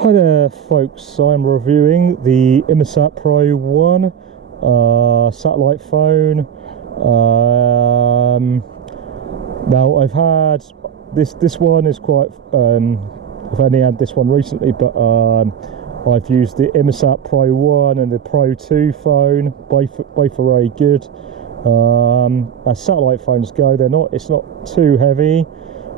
Hi there folks, I'm reviewing the Inmarsat Pro 1 satellite phone. Now I've had this one is quite I've only had this one recently, but I've used the Inmarsat Pro 1 and the Pro 2 phone. Both are very good. As satellite phones go, it's not too heavy.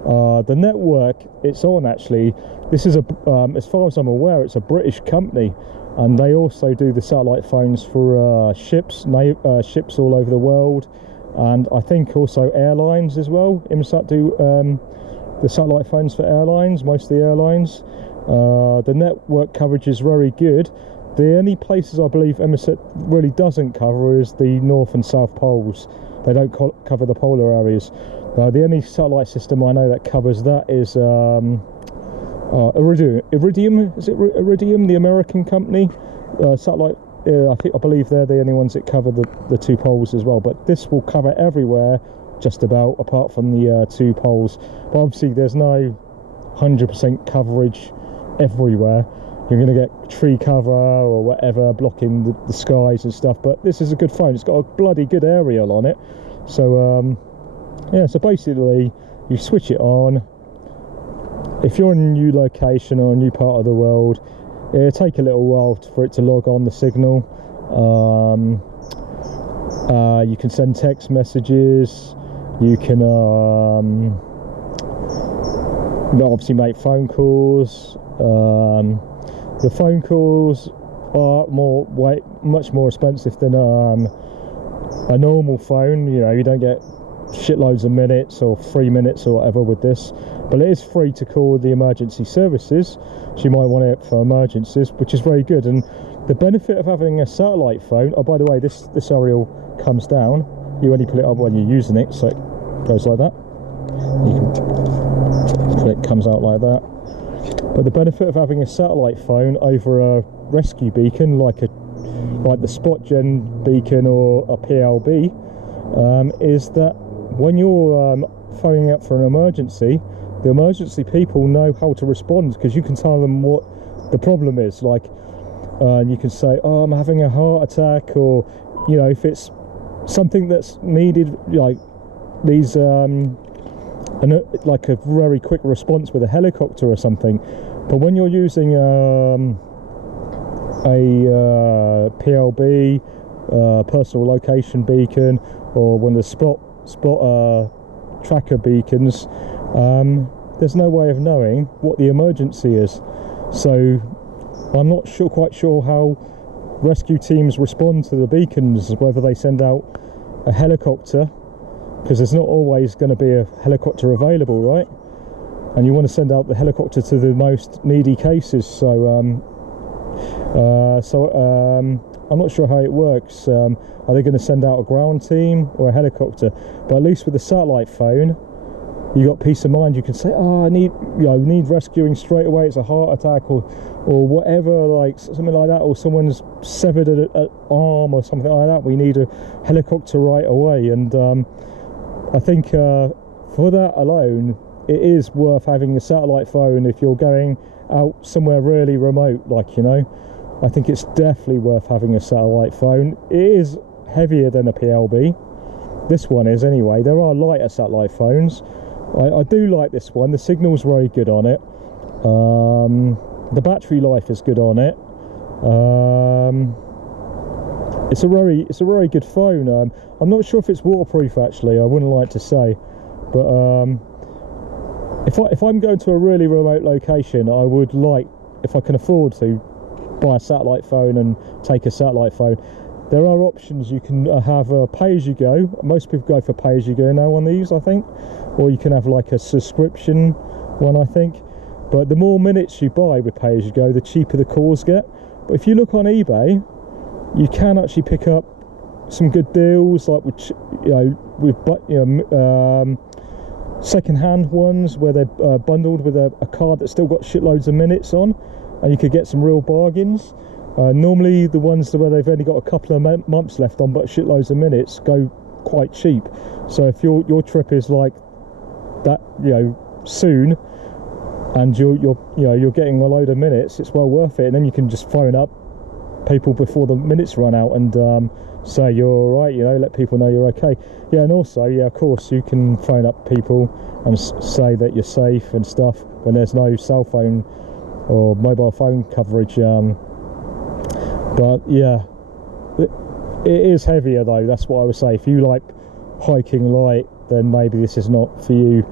The network it's on, actually, this is as far as I'm aware, it's a British company, and they also do the satellite phones for ships all over the world, and I think also airlines as well. Inmarsat do the satellite phones for airlines, most of the airlines. The network coverage is very good. The only places I believe Inmarsat really doesn't cover is the North and South Poles. They don't cover the polar areas. The only satellite system I know that covers that is Iridium. Is it Iridium, the American company? Satellite. I believe they're the only ones that cover the two poles as well. But this will cover everywhere, just about, apart from the two poles. But obviously, there's no 100% coverage everywhere. You're going to get tree cover or whatever blocking the skies and stuff. But this is a good phone. It's got a bloody good aerial on it. So yeah, so basically you switch it on. If you're in a new location or a new part of the world, it'll take a little while for it to log on the signal. You can send text messages, you can obviously make phone calls. The phone calls are much more expensive than a normal phone. You know, you don't get shitloads of minutes or 3 minutes or whatever with this, but it is free to call the emergency services, so you might want it for emergencies, which is very good. And the benefit of having a satellite phone, oh by the way, this aerial comes down, you only put it up when you're using it, so it goes like that. It comes out like that. But the benefit of having a satellite phone over a rescue beacon, like the Spot Gen beacon or a PLB, is that when you're phoning up for an emergency, the emergency people know how to respond, because you can tell them what the problem is. Like you can say, oh, I'm having a heart attack, or you know, if it's something that's needed, like these like a very quick response with a helicopter or something. But when you're using a PLB, personal location beacon, or one of the spot tracker beacons, there's no way of knowing what the emergency is. So I'm not quite sure how rescue teams respond to the beacons, whether they send out a helicopter, because there's not always going to be a helicopter available, right? And you want to send out the helicopter to the most needy cases. So I'm not sure how it works. Are they going to send out a ground team or a helicopter? But at least with the satellite phone, you got peace of mind. You can say, oh, I need rescuing straight away. It's a heart attack or whatever, like something like that, or someone's severed an arm or something like that. We need a helicopter right away. And I think for that alone, it is worth having a satellite phone if you're going out somewhere really remote, like, you know. I think it's definitely worth having a satellite phone. It is heavier than a PLB. This one is, anyway. There are lighter satellite phones. I do like this one. The signal's very good on it. The battery life is good on it. It's a very good phone. I'm not sure if it's waterproof, actually. I wouldn't like to say, but if I'm going to a really remote location, I would like, if I can afford to, buy a satellite phone and take a satellite phone. There are options. You can have a pay-as-you-go. Most people go for pay-as-you-go now on these, I think, or you can have like a subscription one, I think. But the more minutes you buy with pay-as-you-go, the cheaper the calls get. But if you look on eBay, you can actually pick up some good deals, like with second-hand ones where they're bundled with a card that's still got shitloads of minutes on, and you could get some real bargains. Normally the ones where they've only got a couple of months left on but shitloads of minutes go quite cheap. So if your trip is like that, you know, soon, and you're getting a load of minutes. It's well worth it, and then you can just phone up people before the minutes run out and say you're all right, let people know you're okay. Yeah, and also, of course, you can phone up people and say that you're safe and stuff when there's no cell phone or mobile phone coverage. But yeah, it is heavier though. That's what I would say. If you like hiking light, then maybe this is not for you.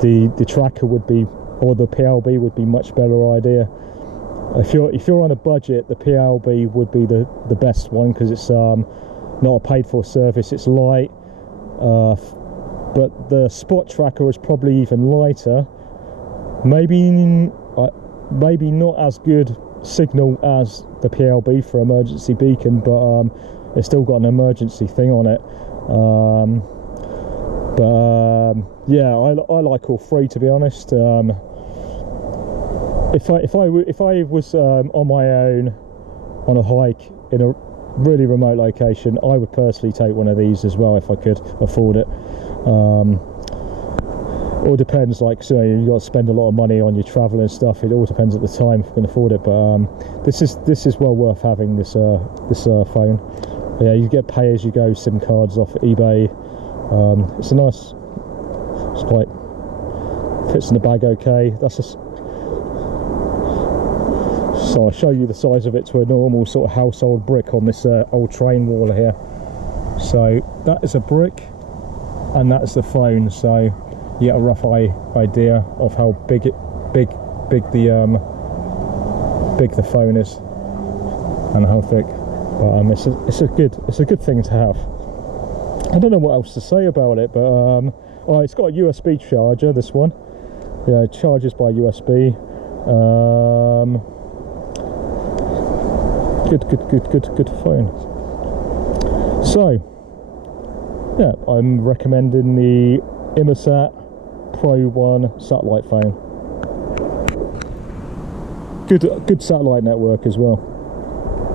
The tracker would be, or the PLB would be much better idea. If you're on a budget, the PLB would be the best one, because it's not a paid for service. It's light, but the spot tracker is probably even lighter. Maybe not as good signal as the PLB for emergency beacon, but it's still got an emergency thing on it. Yeah, I like all three, to be honest. If I was on my own on a hike in a really remote location, I would personally take one of these as well if I could afford it. All depends, like, so you've got to spend a lot of money on your travel and stuff. It all depends at the time if you can afford it. But this is well worth having, this phone. But yeah, you get pay-as-you-go SIM cards off eBay. It's a nice. It's quite fits in the bag okay. So I'll show you the size of it to a normal sort of household brick on this old train wall here. So that is a brick, and that's the phone. So you get a rough idea of how big the phone is and how thick. But it's a good thing to have. I don't know what else to say about it, but oh, it's got a USB charger. This one, yeah, it charges by USB. Good phone. So yeah, I'm recommending the Inmarsat Pro 1 satellite phone. Good satellite network as well.